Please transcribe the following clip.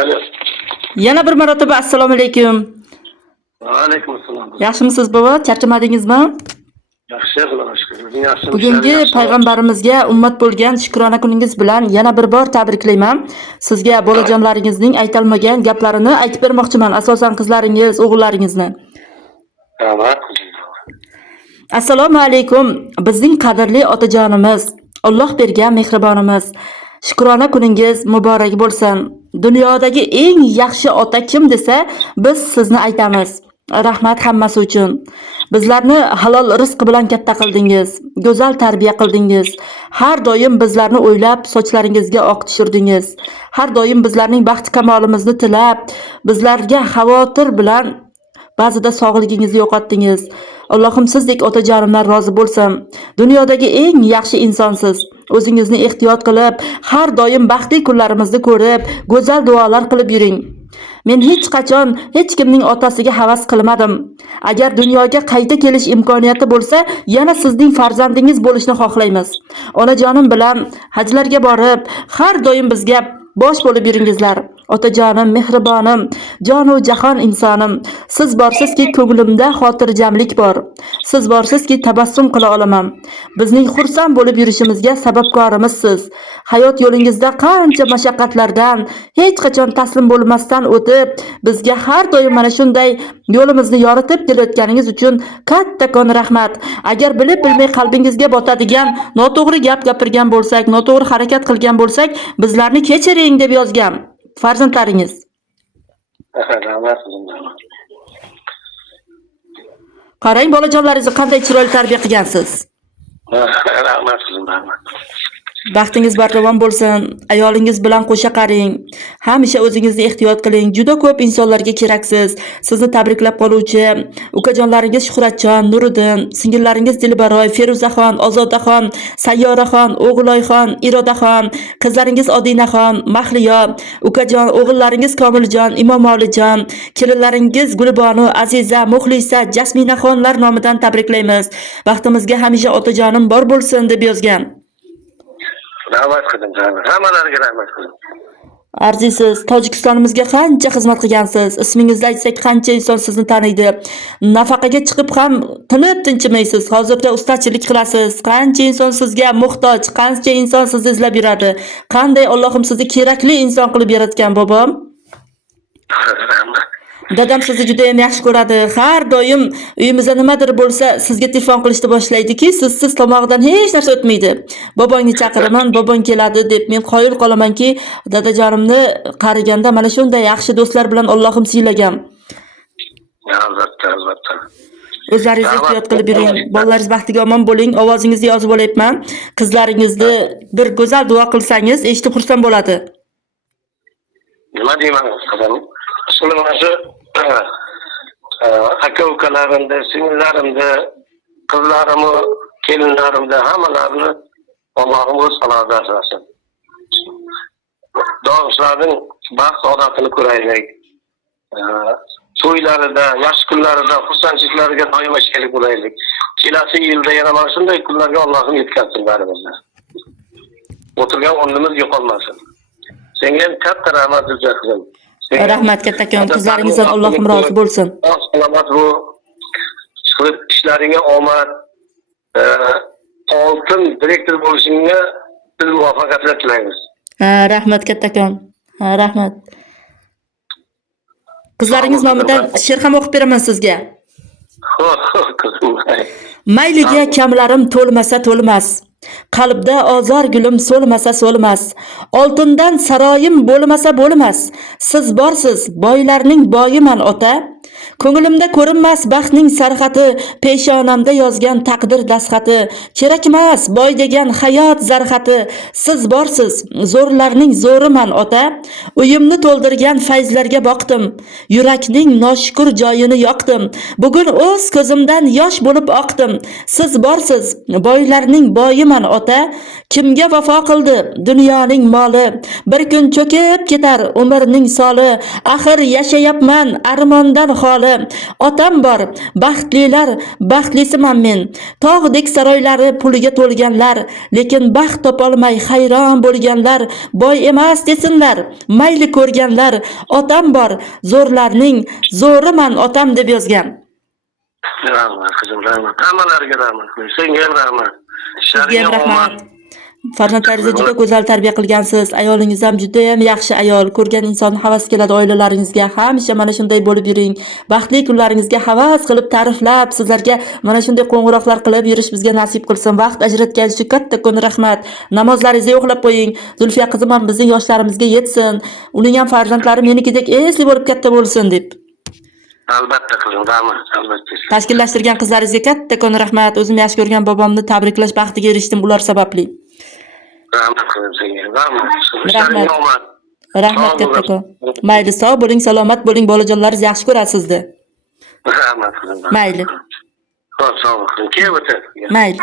Alo. Yana bir marotaba assalomu alaykum. Va alaykum assalom. Yaxshimisiz baba? Charchamadingizmi? Yaxshi, Xudoga shukr. Yaxshi. Bugungi payg'ambarimizga ummat bo'lgan shukrona kuningiz bilan yana bir bor tabriklayman. Sizga bolajonlaringizning aytolmagan gaplarini aytib bermoqchiman, asosan qizlaringiz, o'g'illaringizni. Rahmat. Assalomu alaykum. Bizning qadrli otajonimiz, Alloh bergan mehribonimiz. Shukrona kuningiz muborak bo'lsin. Dunyodagi eng yaxshi ota kim desa, biz sizni aytamiz. Rahmat hammasi uchun. Bizlarni halol rizq bilan katta qildingiz, go'zal tarbiya qildingiz. Har doim bizlarni o'ylab sochlaringizga oq tushirdingiz. Har doim bizlarning baxt kamolimizni tilab, bizlarga xavotir bilan ba'zida sog'ligingizni yo'qotdingiz. Allohim sizdek otajonimdan rozi bo'lsin. Dunyodagi eng yaxshi insonsiz. O'zingizni ehtiyot qilib, har doim baxtli kunlarimizni ko'rib, go'zal duolar qilib yuring. Men hech qachon hech kimning otasiga havas qilmadim. Agar dunyoga qayta kelish imkoniyati bo'lsa, yana sizning farzandingiz bo'lishni xohlaymiz. Onajonim bilan hajlarga borib, har doim bizga bosh bo'lib yuringizlar. Otajonim, mehribonim, jonu jahon insonim. Siz borsizki, ko'nglimda xotirjamlik bor. Siz borsizki, tabassum qila olaman. Bizning xursand bo'lib yurishimizga sababkorimiz siz. Hayot yo'lingizda qancha mashaqqatlardan, hech qachon taslim bo'lmasdan o'tib, bizga har doim mana shunday yo'limizni yoritib kelayotganingiz uchun kattakon rahmat. Agar bilib bilmay qalbingizga botadigan noto'g'ri gap gapirgan bo'lsak, noto'g'ri harakat qilgan bo'lsak, bizlarni kechiring deb yozgan farzandlaringiz. Rahmat. Qarang, bolajonlaringizni qanday chiroyli tarbiya qilgansiz. Rahmat qizim, rahmat. Baxtingiz bardavom bo'lsin. Ayolingiz bilan qo'sha qaring. Hamisha o'zingizni ehtiyot qiling. Juda ko'p insonlarga keraksiz. Sizni tabriklab qoluvchi ukajonlaringiz Shuhratjon, Nuriddin, singillaringiz Dilbaroy, Feruzaxon, Ozodaxon, Sayyoraxon, O'g'iloyxon, Irodaxon, qizlaringiz Odinaxon, Mahliyo, ukajon, o'g'illaringiz Komiljon, Imomolijon, kelinlaringiz Gulbonu, Aziza, Muxlisa, Jasminaxonlar nomidan tabriklaymiz. Baxtimizga hamisha otajonim bor bo'lsin deb yozgan. Rahmat qizim, hammalariga rahmat qizim. Arziysiz, Tojikistonimizga qancha xizmat qilgansiz. Ismingizni aytsak qancha inson sizni taniydi. Nafaqaga chiqib ham tinib tinchimaysiz. Hozirda ustachilik qilasiz. Qancha inson sizga muhtoj, qancha inson sizni izlab yuradi. Qanday Allohim sizni kerakli inson qilib yaratgan bobom. Dadam sizni juda ham yaxshi ko'radi. Har doim uyimizda nimadir bo'lsa, sizga telefon qilishni boshlaydi-ki, siz tomog'idan hech narsa o'tmaydi. Bobongni chaqiraman, bobong keladi deb men qoyil qolamanki, dadajonimni qariganda mana shunday yaxshi do'stlar bilan Allohim siylagan. Albatta. O'zlaringiz ehtiyot qilib yuring. Bolalaringiz baxtiga omon bo'ling. Ovozingizni yozib olyapman. Qizlaringizni bir go'zal duo qilsangiz, eshitib xursand bo'ladi. Nima deyman qizim? Shularni aka ukalarimda, singillarimda, qizlarimni, kelinlarimda hammalarini Allohim o'z salomida asrasin. Do'stlarning baxt odatini ko'raylik. To'ylarida, yaxshi kunlarida, xursandchiliklariga doim erishalik bo'laylik. Kelasi yilda yana mana shunday kunlarga Allohim yetkazsin barimizni. O'tirgan o'rnimiz yo'qolmasin. Senga ham katta rahmat qildim. Rahmat kattakon, qizlaringizdan Allohim rozi bo'lsin. Salomat bu ishlaringga omad, oltin direktor bo'lishingga biz muvaffaqiyatlar tilaymiz. Rahmat kattakon. Rahmat. Qizlaringiz nomidan she'r ham o'qib beraman sizga. Mayliga kamlarim to'lmasa to'lmas. Qalbda ozor gulim so'lmasa so'lmas. Oltindan saroyim bo'lmasa bo'lmas. Siz borsiz, boylarning boyiman ota. Ko'nglimda ko'rinmas baxtning sarxati, peshonamda yozgan taqdir dasxati. Kerakmas boy degan hayot zarxati. Siz borsiz, zo'rlarning zo'riman ota. Uyimni to'ldirgan fayzlarga boqdim. Yurakning noshukur joyini yoqdim. Bugun o'z ko'zimdan yosh bo'lib oqdim. Siz borsiz, boylarning boyiman ota. Kimga vafo qildi dunyoning moli? Bir kun cho'kib ketar umrning soli. Axir yashayapman armondan xoli. qizig'i. Otam bor, baxtlilar, baxtlisiman men. Tog'dek saroylari puliga to'lganlar, lekin baxt topolmay hayron bo'lganlar, boy emas desinlar, mayli ko'rganlar. Otam bor, zo'rlarning zo'riman otam deb yozgan. Rahmat qizim, rahmat. Hammalariga rahmat. Senga ham rahmat. Sizga ham rahmat. Farzandlaringizni juda go'zal tarbiya qilgansiz. Ayolingiz ham juda ham yaxshi ayol. Ko'rgan inson havas keladi oilalaringizga. Hamisha mana shunday bo'lib yuring. Baxtli kunlaringizga havas qilib ta'riflab, sizlarga mana shunday qo'ng'iroqlar qilib yurish bizga nasib qilsin. Vaqt ajratganingiz uchun kattakon rahmat. Namozlaringizni yo'qlab qo'ying. Zulfiya qizim ham bizning yoshlarimizga yetsin. Uning ham farzandlari menikidek esli bo'lib katta bo'lsin deb. Albatta qizim, rahmat, albatta. Tashkillashtirgan qizlaringizga kattakon rahmat. O'zim yaxshi ko'rgan bobomni tabriklash baxtiga erishdim ular sababli. Rahmat qizim senga. Rahmat. Rahmat. Rahmat kattakon. Mayli, sog' bo'ling, salomat bo'ling, bolajonlaringiz yaxshi ko'radi sizni. Rahmat qizim. Mayli. Xo'p, sog' bo'ling. Keyin o'tadi. Mayli.